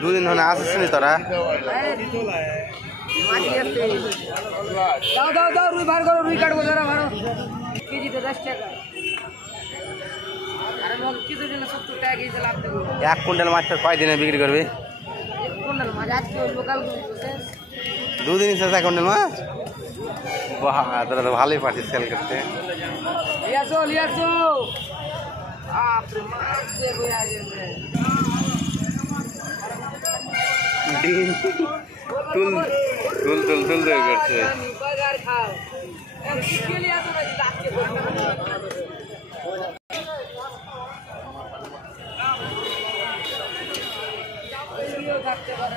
দুদিন ধরে আসছিস তোরা দাও দাও দাও রুই বার করো রুই কাটবো ধরো ভালো কেজিতে 10 টাকা আরে লোক কিছু দিন 70 টাকা কেজি লাভ দেবো 1 কুইন্টাল মাছ কয় দিনে বিক্রি করবি 1 কুইন্টাল মাছ আজকে লোকাল দুদিন শেষ 1 কুইন্টাল মাছ বাহ তোরা তো ভালোই পারছিস সেল করতে লিয়াছো আপরে মাছ দে বয়া যাবে ডিম তুল তুল তুল তুল দে করছে বাজার খাও এম কি লিয়াছো না লাখকে থাকতে পারে